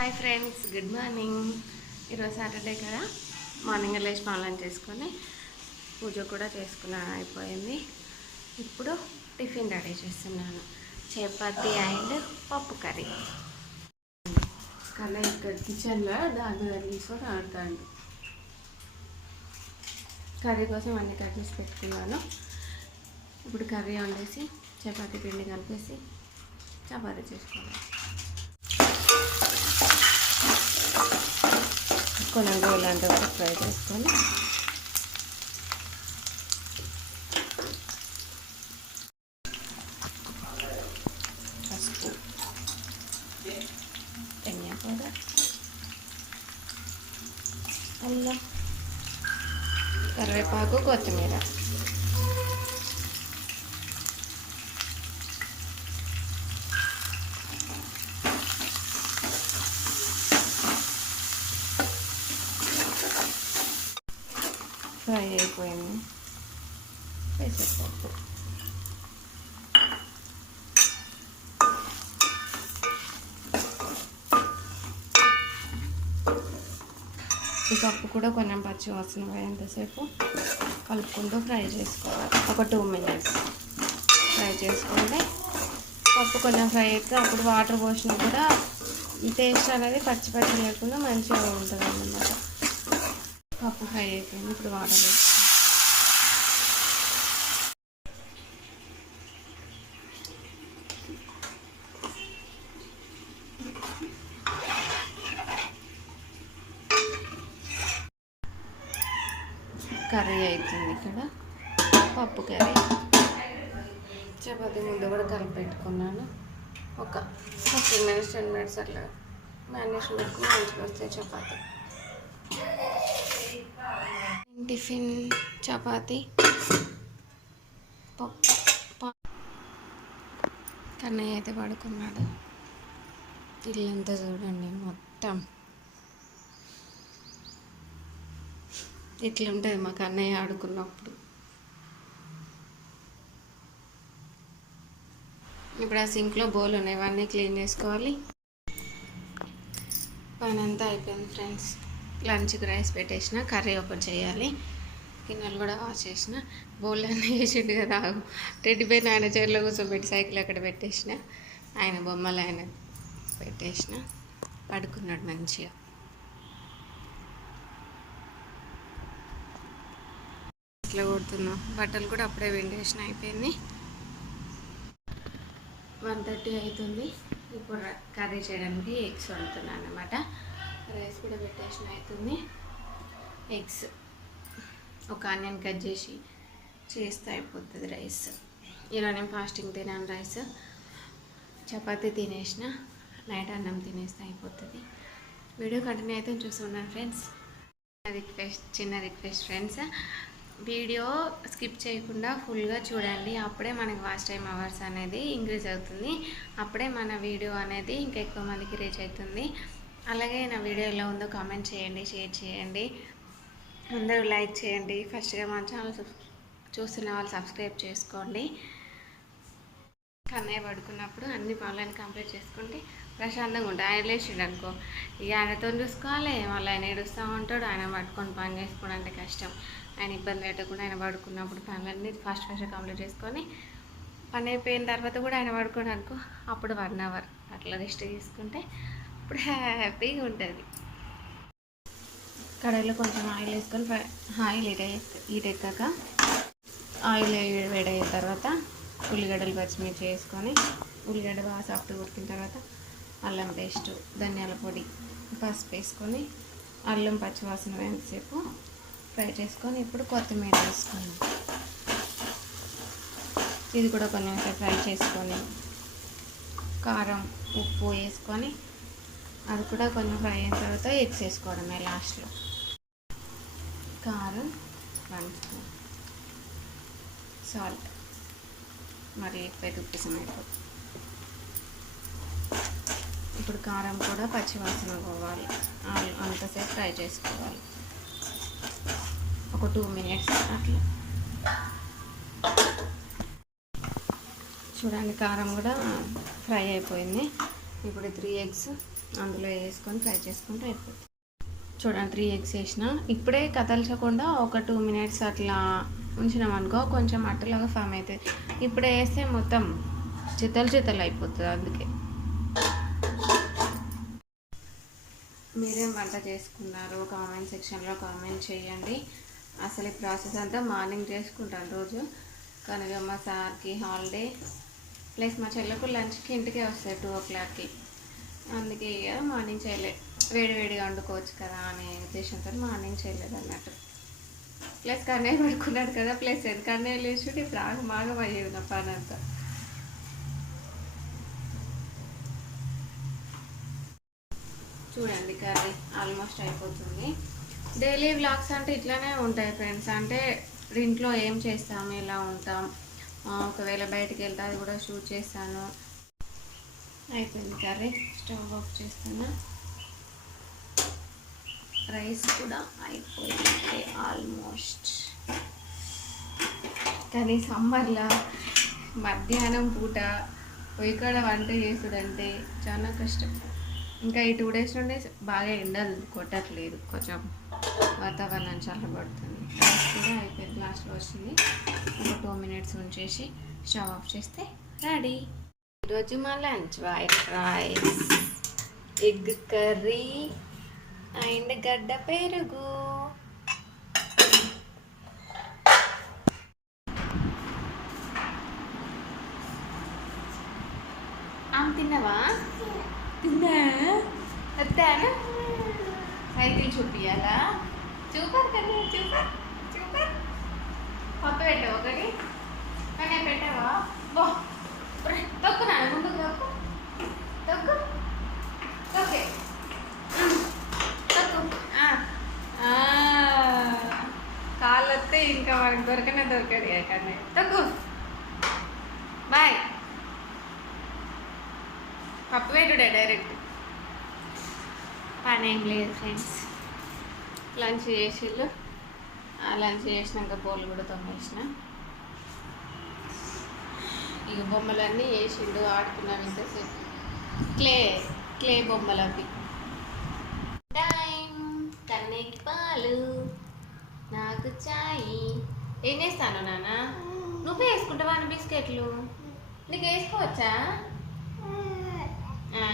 Hi friends good morning ఈరోజు Saturday కదా. Morning లేచి స్నానం చేసుకొని పూజ కూడా చేసుకున్నాను అయిపోయింది. ఇప్పుడు టిఫిన్ రెడీ చేస్తున్నాను. చపాతి అండ్ పప్పు కర్రీ. కళ ఇక్కడ కిచెన్లో దాని తీసుకొని ఆడతాడు. కర్రీ కోసం అన్ని కట్ చేసి పెట్టుకున్నాను. ఇప్పుడు కర్రీ వండేసి చపాతీ పిండి కలిపేసి చపాతీ చేసుకోవాలి. కొంచెం ఇలాంటి వరకు ఫ్రై చేసుకొని పసుపు ధనియా పౌడర్ అల్లం కరివేపాకు కొత్తిమీర ఫ్రై అయిపోయింది వేసేసుకోవచ్చు ఈ పప్పు కూడా కొంచెం పచ్చి వాసన పోయేంతసేపు కలుపుకుంటూ ఫ్రై చేసుకోవాలి. ఒక టూ మినిట్స్ ఫ్రై చేసుకుంటే పప్పు కొంచెం ఫ్రై అయితే అప్పుడు వాటర్ పోసినా కూడా టేస్ట్ అనేది పచ్చి పచ్చి లేకుండా మంచిగా ఉంటుంది అన్నమాట పప్పు ఫ్రై అయిపోయింది ఇప్పుడు వాటర్ వేసి కర్రీ అవుతుంది ఇక్కడ. పప్పు కర్రీ. చపాతీ ముందు కూడా కలిపి పెట్టుకున్నాను ఒక ఫిఫ్టీన్ మినిట్స్ టెన్ మినిట్స్ అట్లా మ్యారినేషన్ పెట్టుకుని మంచిగా వస్తాయి చపాతీ. టిఫిన్? చపాతి. పప్పు. కన్నయ్య అయితే పడుకున్నాడు. ఇల్లంతా చూడండి మొత్తం. ఇట్లుంటుంది మాకు అన్నయ్య ఆడుకున్నప్పుడు. ఇప్పుడు ఆ సింక్లో బౌల్ ఉన్నాయి ఇవన్నీ క్లీన్ చేసుకోవాలి. పని అంతా అయిపోయింది ఫ్రెండ్స్. లంచ్కి రైస్ పెట్టేసిన కర్రీ ఒకటి చేయాలి. గిన్నెలు కూడా వాష్ చేసిన. బౌల్ అన్నీ వేసిండు కదా. టెడ్డి బేర్ ఆయన చైర్లో కూర్చోబెట్టి సైకిల్ అక్కడ పెట్టేసిన. ఆయన బొమ్మలు ఆయన పెట్టేసిన. పడుకున్నాడు మంచిగా. బట్టలు కొడుతున్నా బట్టలు కూడా అప్పుడే వెంటేషన్ అయిపోయింది. వన్ థర్టీ అవుతుంది ఇప్పుడు కర్రీ చేయడానికి ఎగ్స్ వండుతున్నాను అనమాట రైస్ కూడా పెట్టేసిన అవుతుంది ఎగ్స్ ఒక ఆనియన్ కట్ చేసి చేస్తే అయిపోతుంది రైస్. ఇలా నేను ఫాస్టింగ్ తినాను రైస్. చపాతీ తినేసిన నైట్ అన్నం తినేస్తే అయిపోతుంది. వీడియో కంటిన్యూ అయితే చూస్తున్నాను ఫ్రెండ్స్. రిక్వెస్ట్ చిన్న రిక్వెస్ట్ ఫ్రెండ్స్. వీడియో స్కిప్ చేయకుండా ఫుల్గా చూడండి. అప్పుడే మనకి వాచ్ టైం అవర్స్ అనేది ఇంక్రీజ్ అవుతుంది. అప్పుడే మన వీడియో అనేది ఇంకా ఎక్కువ మందికి రీచ్ అవుతుంది. అలాగే నా వీడియో ఎలా ఉందో కామెంట్ చేయండి షేర్ చేయండి. అందరూ లైక్ చేయండి. ఫస్ట్గా మన ఛానల్ చూస్తున్న వాళ్ళు సబ్స్క్రైబ్ చేసుకోండి. కన్నయ్య పడుకున్నప్పుడు అన్ని పనులను కంప్లీట్ చేసుకుంటే ప్రశాంతంగా ఉంటాయి ఆయన లేచిండు అనుకో. ఇక ఆయనతో చూసుకోవాలి. మళ్ళీ ఆయన ఏడుస్తూ ఉంటాడు. ఆయన పట్టుకొని పని చేసుకోవడం అంటే కష్టం. ఆయన ఇబ్బంది పెట్టకుండా ఆయన పడుకున్నప్పుడు పనులన్నీ ఫస్ట్ ఫాస్ట్గా కంప్లీట్ చేసుకొని పని అయిపోయిన తర్వాత కూడా ఆయన పడుకోండి అనుకో అప్పుడు వన్ అవర్ అట్లా రెస్ట్ తీసుకుంటే అప్పుడు హ్యాపీగా ఉంటుంది. కడాయిలో కొంచెం ఆయిల్ వేసుకొని ఆయిల్ ఇట అయ్యి హీట్ ఎక్కాక ఆయిల్ వేడయిన తర్వాత ఉల్లిగడ్డలు పచ్చిమిర్చి వేసుకొని ఉల్లిగడ్డ బాగా సాఫ్ట్గా ఉడికిన తర్వాత అల్లం పేస్ట్ ధనియాల పొడి పసుపు వేసుకొని అల్లం పచ్చివాసన వేసేపు ఫ్రై చేసుకొని ఇప్పుడు కొత్తిమీర వేసుకొని ఇది కూడా కొంచెం ఫ్రై చేసుకొని కారం ఉప్పు వేసుకొని అది కూడా కొంచెం ఫ్రై అయిన తర్వాత ఎగ్స్ వేసుకోవడమే లాస్ట్లో కారం వన్ స్పూన్. సాల్ట్. మరి పెద్ద ఉప్పు అయిపోతుంది. ఇప్పుడు కారం కూడా పచ్చివాసన పోవాలి. ఆ- అంతసేపు ఫ్రై చేసుకోవాలి. ఒక టూ మినిట్స్ అట్లా చూడండి కారం కూడా ఫ్రై అయిపోయింది. ఇప్పుడు త్రీ ఎగ్స్ అందులో వేసుకొని ఫ్రై చేసుకుంటే అయిపోతుంది. చూడండి త్రీ ఎగ్స్ వేసిన. ఇప్పుడే కదల్చకుండా ఒక టూ మినిట్స్ అట్లా ఉంచినాం అనుకో కొంచెం అట్టలాగా ఫామ్ అవుతుంది ఇప్పుడే వేస్తే మొత్తం చిత్తలు చిత్తలు అయిపోతుంది అందుకే. మీరేం వంట చేసుకున్నారు? కామెంట్ సెక్షన్లో కామెంట్ చేయండి. అసలు ఈ ప్రాసెస్ అంతా మార్నింగ్ చేసుకుంటాను రోజు. కానీ మా సార్కి హాలిడే. ప్లస్ మా చెల్లకు లంచ్కి ఇంటికే వస్తాయి టూ ఓ క్లాక్కి. అందుకే ఇక మార్నింగ్ చేయలే. వేడి వేడిగా వండుకోవచ్చు కదా అనే ఉద్దేశంతో మార్నింగ్ చేయలేదు అన్నట్టు ప్లస్ కన్నయ్య పడుకున్నాడు కదా ప్లస్ ఎంత కన్నయ్య లేచి ఇప్పుడు ఆగ మాగం అయ్యేది నా పని అంతా. చూడండి కర్రీ ఆల్మోస్ట్ అయిపోతుంది. డైలీ వ్లాగ్స్ అంటే ఇట్లానే ఉంటాయి ఫ్రెండ్స్. అంటే ఇంట్లో ఏం చేస్తాము ఎలా ఉంటాం ఒకవేళ బయటికి వెళ్తే అది కూడా షూట్ చేస్తాను. అయిపోయింది కర్రీ. స్టవ్ ఆఫ్ చేస్తాను రైస్ కూడా అయిపోయింది ఆల్మోస్ట్. కానీ సమ్మర్లో మధ్యాహ్నం పూట పొయ్యి కాడ వంట చేసుడంటే చాలా కష్టం. ఇంకా ఈ టూ డేస్ నుండి బాగా ఎండలు కొట్టట్లేదు కొంచెం. వాతావరణం చల్లబడుతుంది. కూడా అయిపోయింది లాస్ట్లో వచ్చింది. ఒక టూ మినిట్స్ ఉంచేసి స్టవ్ ఆఫ్ చేస్తే రెడీ. ఈరోజు మా lunch white rice egg curry and గడ్డ పెరుగు. తిన్నావా? తిన్నా. వద్దానా సైకిల్ చూపియాలా చూపారు కదా చూపర్ చూపర్ పప్పు పెట్టావు ఒకటి? నేను పెట్టావా? బో. తొక్కు నాన్న ముందుకు తొక్కు. తొక్కు. ఓకే తొక్కు. కాళ్ళు వస్తే ఇంకా మనకు దొరకనే దొరకదు ఇక కన్నయ్య తొక్కు. బాయ్. పప్పు పెట్టుడే డైరెక్ట్. పని ఏం లేదు ఫ్రెండ్స్ లంచ్ చేసిళ్ళు? లంచ్ చేసినాక బోల్ కూడా తొమ్మేసిన ఇక బొమ్మలన్నీ వేసిండు ఆడుకున్నాం ఇంతసేపు. క్లే క్లే బొమ్మలు అవి. టైం కన్నెకి పాలు నాకు చాయ్. ఏం చేస్తాను నాన్న? నువ్వే వేసుకుంటావా బిస్కెట్లు? నీకు వేసుకోవచ్చా? ఆ,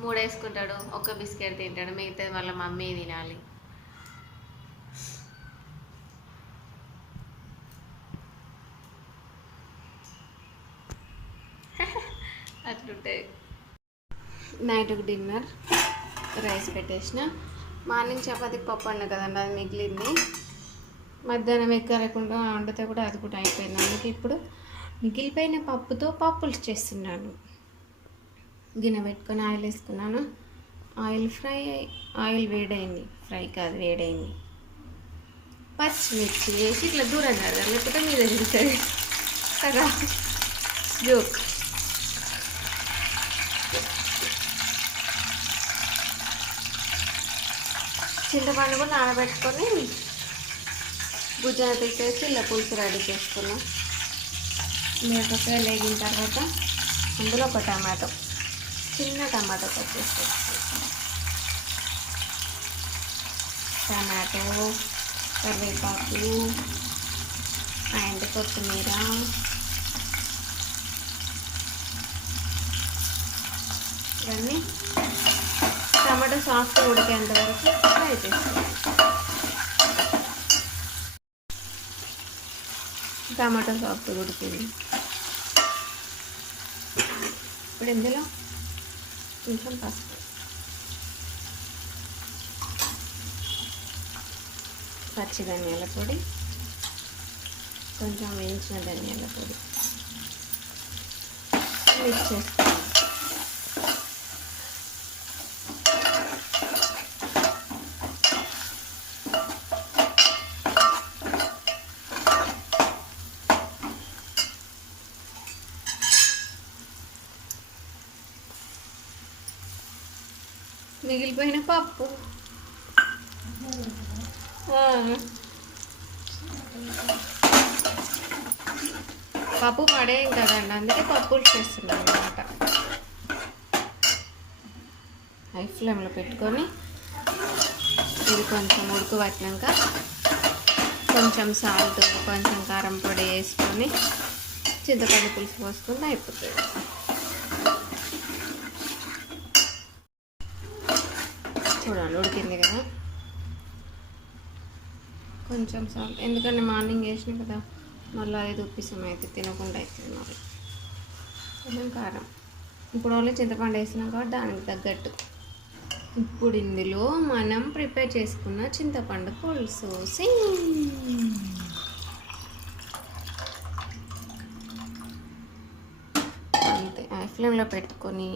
మూడు వేసుకుంటాడు ఒక బిస్కెట్ తింటాడు మిగతాది మళ్ళీ మమ్మీ తినాలి. అట్లుంటాయి. నైట్ ఒక డిన్నర్ రైస్ పెట్టేసిన. మార్నింగ్ చపాతీకి పప్పు అన్న కదండి అది మిగిలింది. మధ్యాహ్నం ఎక్కరకుండా వండితే కూడా అది కూడా అయిపోయింది. అందుకే ఇప్పుడు మిగిలిపోయిన పప్పుతో పప్పులు చేస్తున్నాను. గిన్నె పెట్టుకొని ఆయిల్ వేసుకున్నాను. ఆయిల్ ఫ్రై ఆయిల్ వేడైంది. ఫ్రై కాదు వేడైంది. పచ్చిమిర్చి వేసి ఇట్లా దూరం కదా లేకపోతే మీద చూసేది కదా జోక్. చింతపండు కూడా నానబెట్టుకొని గుజ్జన తీసేసి ఇలా పులుసు రెడీ చేసుకున్నాం. మిరపకాయలు వేగిన తర్వాత అందులో ఒక టమాటో. చిన్న టమాటో కట్ చేసి టమాటో కరివేపాకు అండ్ కొత్తిమీర ఇవన్నీ టమాటో సాఫ్ట్ ఉడికేంత వరకు ఫ్రై చేసుకోవాలి టమాటో సాఫ్ట్ ఉడికింది. ఇప్పుడు ఇందులో కొంచెం పసుపు పచ్చి ధనియాల పొడి కొంచెం వేయించిన ధనియాల పొడి మిక్స్ చేసుకోవాలి మిగిలిపోయిన పప్పు ఆ. పప్పు పడేయం కదండి అందుకే పప్పులు చేస్తున్నాను అనమాట హై ఫ్లేమ్లో పెట్టుకొని ఇది కొంచెం ఉడుకు పట్టినాక కొంచెం సాల్ట్ కొంచెం కారం పొడి వేసుకొని చింతపండు పులుసు పోసుకుంటే అయిపోతుంది. చూడండి ఉడికింది కదా. కొంచెం సాల్ట్ ఎందుకంటే మార్నింగ్ వేసినాం కదా మళ్ళీ అది ఉప్పిసం అయితే తినకుండా అవుతుంది మరి. కొంచెం కారం. ఇప్పుడు ఓన్లీ చింతపండు వేసినాం కాబట్టి దానికి తగ్గట్టు. ఇప్పుడు ఇందులో మనం ప్రిపేర్ చేసుకున్న చింతపండు పులుసు. సింగ్. అంతే. హై ఫ్లేమ్లో పెట్టుకొని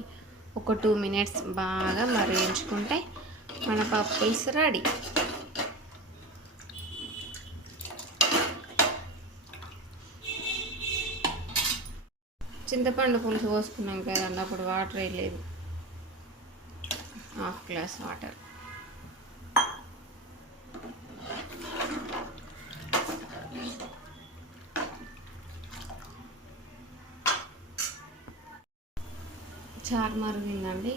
ఒక టూ మినిట్స్ బాగా మరిగించుకుంటే మన పప్పు పులుసు రెడీ. చింతపండు పులుసు పోసుకున్నాం కదండి అప్పుడు వాటర్ వేయలేదు హాఫ్ గ్లాస్ వాటర్ చారు మరిగిందండి.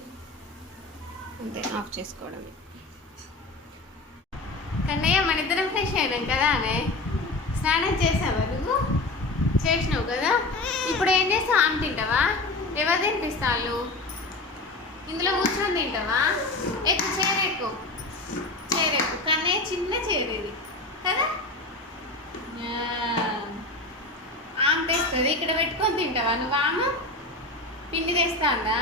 అంతే ఆఫ్ చేసుకోవడమే. కన్నయ్య మన ఇద్దరం ఫ్రెష్ అయినాం కదా అనే స్నానం చేసావా చేసినావు కదా? ఇప్పుడు ఏం చేస్తావు? ఆమె తింటావా? ఎవరు తినిపిస్తాను ఇందులో కూర్చొని తింటావా? ఎక్కువ చేరెక్కు చేరెక్కు కానీ చిన్న చేరేది కదా. ఆమె తెస్తుంది. ఇక్కడ పెట్టుకొని తింటావా నువ్వు ఆమె? పిండి తెస్తాందా?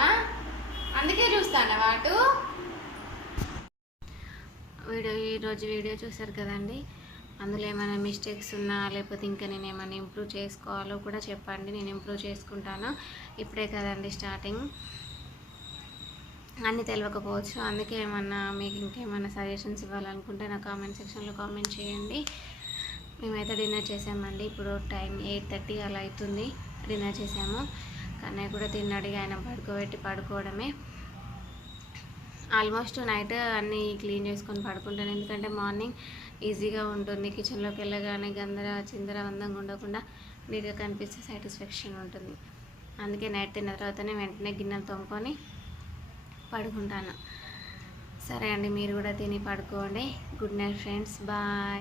అందుకే చూస్తానా వాటు వీడియో ఈరోజు వీడియో చూసారు కదండి. అందులో ఏమైనా మిస్టేక్స్ ఉన్నా లేకపోతే ఇంకా నేను ఏమైనా ఇంప్రూవ్ చేసుకోవాలో కూడా చెప్పండి. నేను ఇంప్రూవ్ చేసుకుంటాను. ఇప్పుడే కదండి స్టార్టింగ్ అన్నీ తెలియకపోవచ్చు అందుకే ఏమన్నా మీకు ఇంకేమైనా సజెషన్స్ ఇవ్వాలనుకుంటే నా కామెంట్ సెక్షన్లో కామెంట్ చేయండి. మేమైతే డిన్నర్ చేసామండి. ఇప్పుడు టైం ఎయిట్ థర్టీ అలా అవుతుంది. డిన్నర్ చేసాము. కన్నయ్య కూడా తిన్నాడు. ఆయన పడుకోబెట్టి పడుకోవడమే. ఆల్మోస్ట్ నైట్ అన్నీ క్లీన్ చేసుకొని పడుకుంటాను. ఎందుకంటే మార్నింగ్ ఈజీగా ఉంటుంది. కిచెన్లోకి వెళ్ళగానే గందర చిందర అందంగా ఉండకుండా నీట్గా కనిపిస్తే సాటిస్ఫాక్షన్ ఉంటుంది. అందుకే నైట్ తిన్న తర్వాతనే వెంటనే గిన్నెలు తోముకొని పడుకుంటాను. సరే అండి మీరు కూడా తిని పడుకోండి. Good night friends bye.